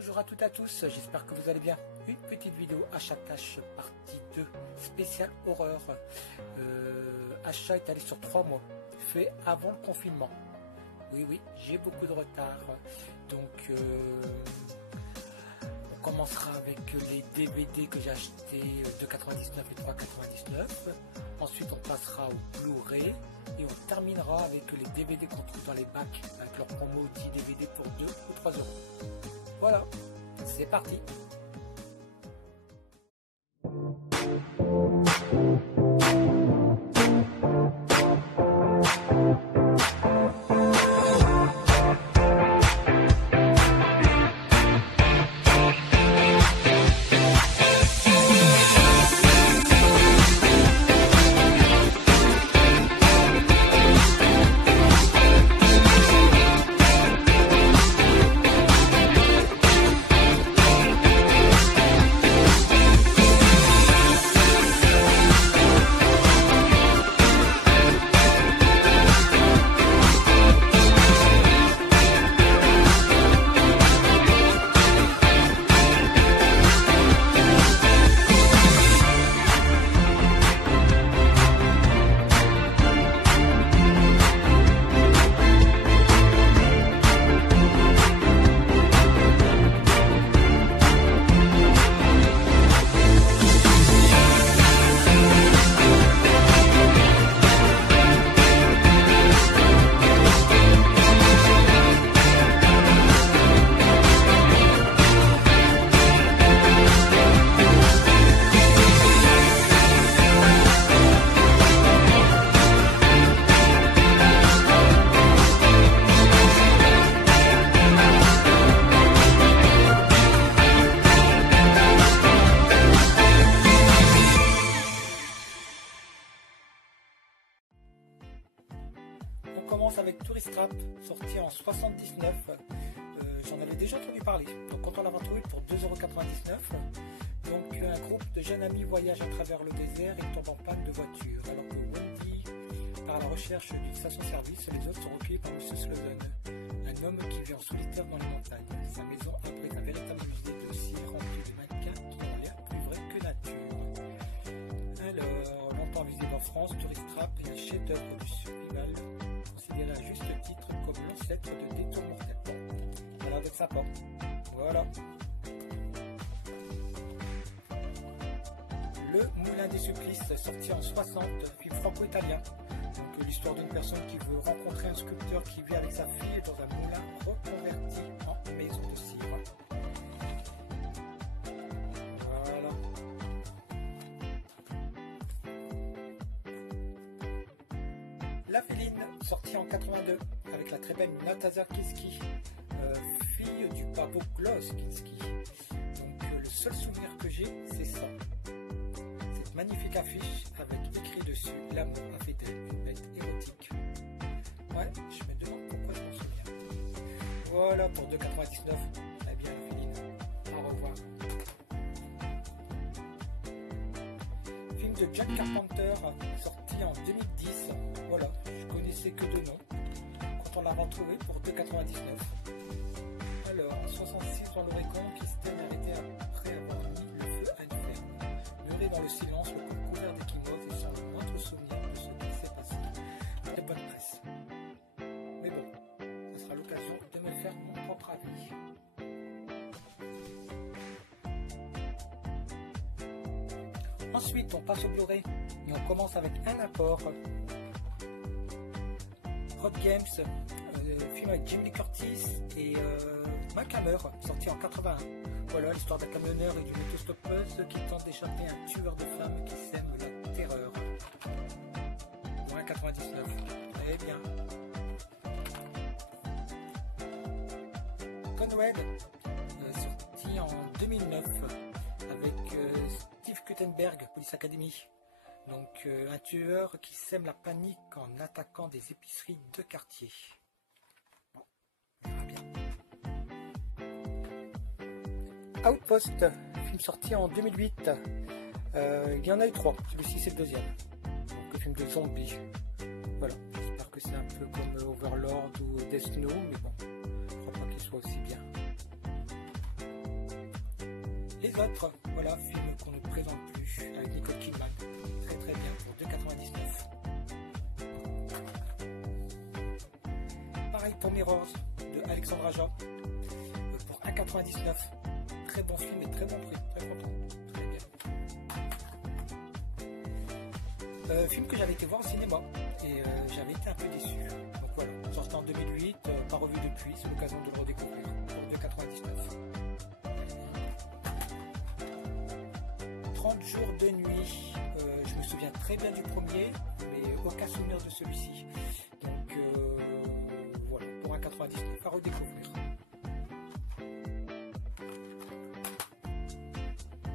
Bonjour à toutes et à tous, j'espère que vous allez bien. Une petite vidéo achat cash partie 2 spéciale horreur. Achat est allé sur 3 mois, fait avant le confinement. Oui, j'ai beaucoup de retard. Donc on commencera avec les DVD que j'ai achetés de 99 et 3,99. Ensuite on passera au Blu-ray et on terminera avec les DVD qu'on trouve dans les bacs avec leur promo 10 DVD pour 2 ou 3 euros. Voilà, c'est parti. On commence avec Tourist Trap, sorti en 79. J'en avais déjà entendu parler. Donc quand on l'a retrouvé pour 2,99 €, donc un groupe de jeunes amis voyage à travers le désert et tombe en panne de voiture. Alors que Wendy part à la recherche d'une station-service, les autres sont recueillis par M. Sloden, un homme qui vit en solitaire dans les montagnes. Sa maison abrite un véritable musée de cire rempli de mannequins qui ont l'air plus vrais que nature. Alors, longtemps visible en France, Tourist Trap est un chef-d'œuvre du survival, considéré à juste titre comme l'ancêtre de Détour mortel. Ça a l'air d'être sympa. Voilà. Le Moulin des Supplices, sorti en 60, film franco-italien. Donc l'histoire d'une personne qui veut rencontrer un sculpteur qui vit avec sa fille dans un moulin reconverti en maison de cire. Voilà. La Féline, sortie en 82, avec la très belle Natasha Kinski, fille du pavot Klaus Kinski. Donc le seul souvenir que j'ai, c'est ça. Cette magnifique affiche avec écrit dessus « L'amour a fait d'elle une bête érotique ». Ouais, je me demande pourquoi je m'en souviens. Voilà pour 2,99 €. Eh bien la Féline, au revoir. Film de John Carpenter, sorti en 2010. Voilà, je connaissais que deux noms. Quand on l'a retrouvé pour 2,99 €. Alors, en 66 dans l'Oregon, Kristen est arrêtée après avoir mis le feu à une ferme. Murée dans le silence, le corps couvert d'échymoses et sans le moindre souvenir de ce qui s'est passé. Très bonne presse. Mais bon, ce sera l'occasion de me faire mon propre avis. Ensuite, on passe au Blu-ray et on commence avec un apport. Hot Games, film avec Jamie Lee Curtis et Mac Hammer, sorti en 81. Voilà l'histoire d'un camionneur et d'une autostoppeuse qui tente d'échapper à un tueur de femmes qui sème la terreur. Moins 99. Très bien. Conrad, sorti en 2009 avec Steve Guttenberg, Police Academy. Donc un tueur qui sème la panique en attaquant des épiceries de quartier. Bon, on verra bien. Outpost, film sorti en 2008. Il y en a eu 3, celui-ci c'est le deuxième. Donc le film de zombies. Voilà, j'espère que c'est un peu comme Overlord ou Death Snow, mais bon, je crois pas qu'il soit aussi bien. Les autres, voilà, film qu'on ne présente plus, avec Nicole Kidman. Très très bien pour 2,99. Pareil pour Mirrors de Alexandre Aja pour 1,99. Très bon film et très bon prix, très content, très bien. Film que j'avais été voir au cinéma et j'avais été un peu déçu. Donc voilà, sorti en 2008, pas revu depuis, c'est l'occasion de le redécouvrir pour 2,99. 30 jours de nuit, je me souviens très bien du premier, mais aucun souvenir de celui-ci. Donc voilà, pour 1,99 à redécouvrir.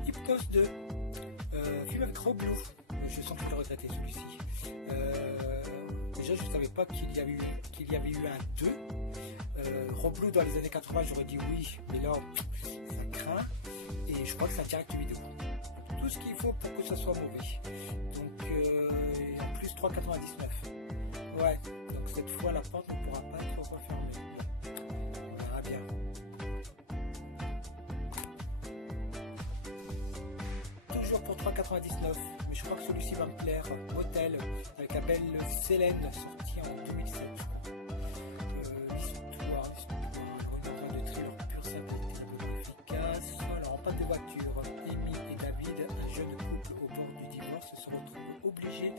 Hypnose 2, film avec Rob Lowe. Je sens que je vais regretter celui-ci. Déjà, je ne savais pas qu'il y avait eu un 2. Rob Lowe dans les années 80, j'aurais dit oui, mais là, ça craint. Et je crois que c'est un direct vidéo. Tout ce qu'il faut pour que ça soit mauvais. Donc, en plus 3,99. Ouais, donc cette fois, la porte ne pourra pas être refermée. On verra bien. Toujours pour 3,99, mais je crois que celui-ci va me plaire. Motel, avec la belle Célène, sortie en 2007, je crois. L'histoire, une de thriller pur, simple, terriblement efficace. Alors, en panne de voiture, Amy et David, un jeune couple au bord du divorce, se retrouvent obligés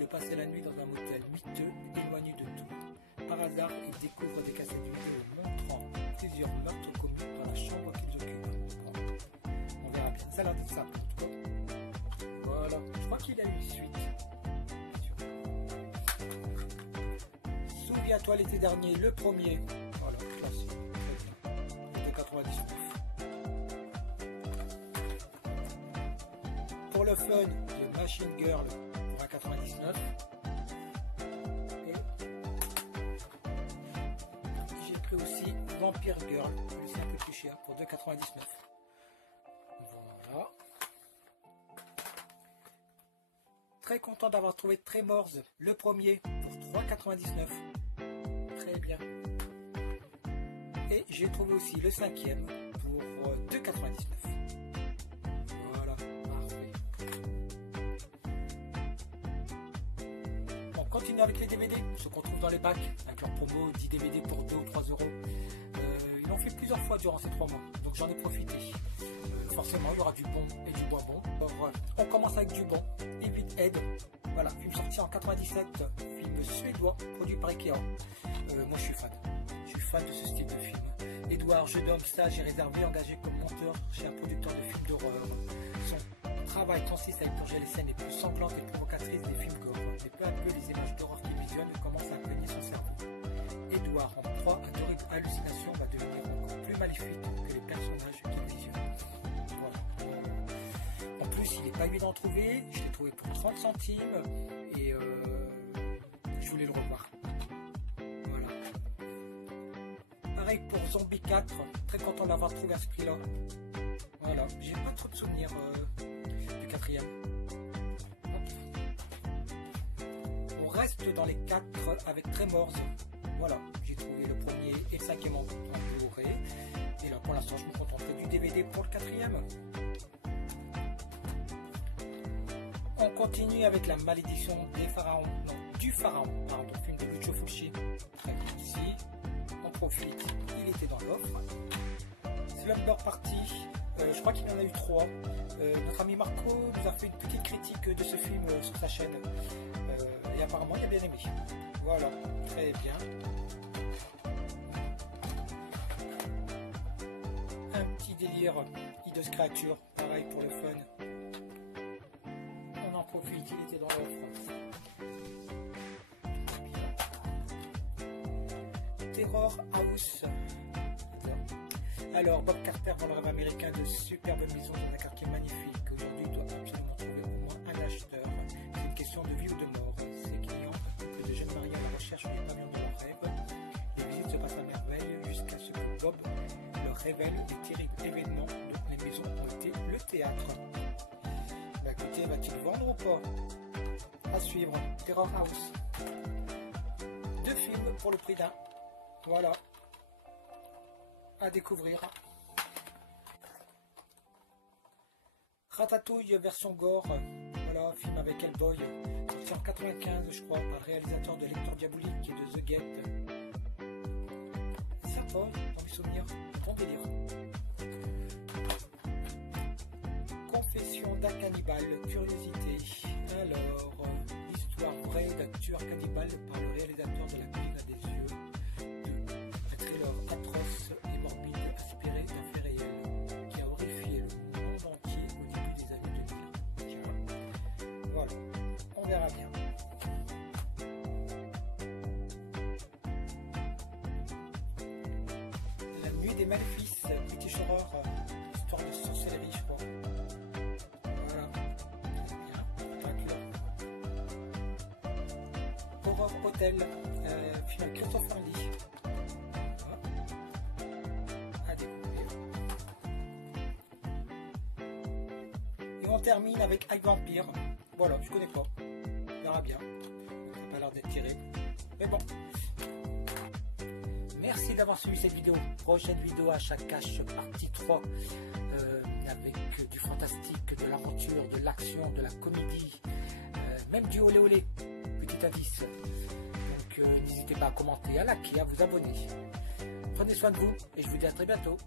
de passer la nuit dans un motel miteux, éloigné de tout. Par hasard, ils découvrent des cassettes vidéo montrant plusieurs meurtres commis dans la chambre qu'ils occupent. Bon, on verra bien. Ça a l'air d'être simple, en tout cas. Voilà, je crois qu'il a eu une suite. Souviens-toi l'été dernier, le premier. Voilà, classique. 2,99. Pour le fun, de Machine Girl pour 1,99. Et j'ai pris aussi Vampire Girl, celui-ci un peu plus cher, pour 2,99. Voilà. Très content d'avoir trouvé Tremors, le premier, pour 3,99. Très bien. Et j'ai trouvé aussi le cinquième pour 2,99. Voilà, parfait. On continue avec les DVD, ceux qu'on trouve dans les bacs, avec leur promo 10 DVD pour 2 ou 3 euros. Ils l'ont fait plusieurs fois durant ces 3 mois, donc j'en ai profité. Forcément, il y aura du bon et du moins bon. Alors, on commence avec du bon. Evil Head. Voilà, film sorti en 97, film suédois, produit par Ikea. Moi, je suis fan. Je suis fan de ce style de film. Edouard, jeune homme sage et réservé, engagé comme monteur chez un producteur de films d'horreur. Son travail consiste à épurger les scènes les plus sanglantes et provocatrices des films gore. Mais peu à peu, les images d'horreur qu'il visionne commencent à imprégner son cerveau. Edouard, en proie à d'horribles hallucinations, va devenir encore plus maléfique que les personnages qu'il visionne. En plus, il n'est pas évident à trouver. Je l'ai trouvé pour 30 centimes et je voulais le revoir. Voilà. Pareil pour Zombie 4. Très content d'avoir trouvé à ce prix-là. Voilà. J'ai pas trop de souvenirs du quatrième. Hop. On reste dans les 4 avec Tremors. Voilà. J'ai trouvé le premier et le cinquième en Blu-ray. Et là, pour l'instant, je me contenterai du DVD pour le quatrième. On continue avec La Malédiction des Pharaons, non, du Pharaon, pardon, film de Lucio Fulci. Très bien ici, on profite, il était dans l'offre. Slumber Party, je crois qu'il y en a eu 3. Notre ami Marco nous a fait une petite critique de ce film sur sa chaîne. Et apparemment il a bien aimé. Voilà, très bien. Un petit délire, hideuse créature, pareil pour le fun. On en profite, il était dans l'offre. Terror House. Alors, Bob Carter vend le rêve américain de superbes maisons dans un quartier magnifique. Aujourd'hui, il doit absolument trouver au moins un acheteur. C'est une question de vie ou de mort. Ses clients, un couple de jeunes mariés à la recherche du pavillon de leur rêve. Les visites se passent à merveille jusqu'à ce que Bob leur révèle des terribles événements dont les maisons ont été le théâtre. Bah écoutez, va-t-il vendre ou pas? À suivre, Terror House. 2 films pour le prix d'un. Voilà. À découvrir. Ratatouille version gore, voilà, film avec Hellboy, sorti en 95 je crois, par le réalisateur de Lecteur Diabolique et de The Get. C'est ça, dans mes souvenirs, bon délire. Confession d'un cannibale, curiosité. Alors, l'histoire vraie d'un tueur cannibale par le réalisateur de La colline à des yeux. 2. Un thriller atroce et morbide inspiré d'un fait réel qui a horrifié le monde entier au début des années 2000. Voilà, on verra bien. La nuit des maléfices, British Horror, histoire de sorcellerie je crois. Hotel, film avec Christopher Lee. À découvrir. Et on termine avec I Vampire. Voilà, je connais pas. On verra bien. Ça n'a pas l'air d'être tiré. Mais bon. Merci d'avoir suivi cette vidéo. Prochaine vidéo à chaque cache, partie 3. Avec du fantastique, de l'aventure, de l'action, de la comédie. Même du olé olé. Petit indice. N'hésitez pas à commenter, à liker, à vous abonner. Prenez soin de vous et je vous dis à très bientôt.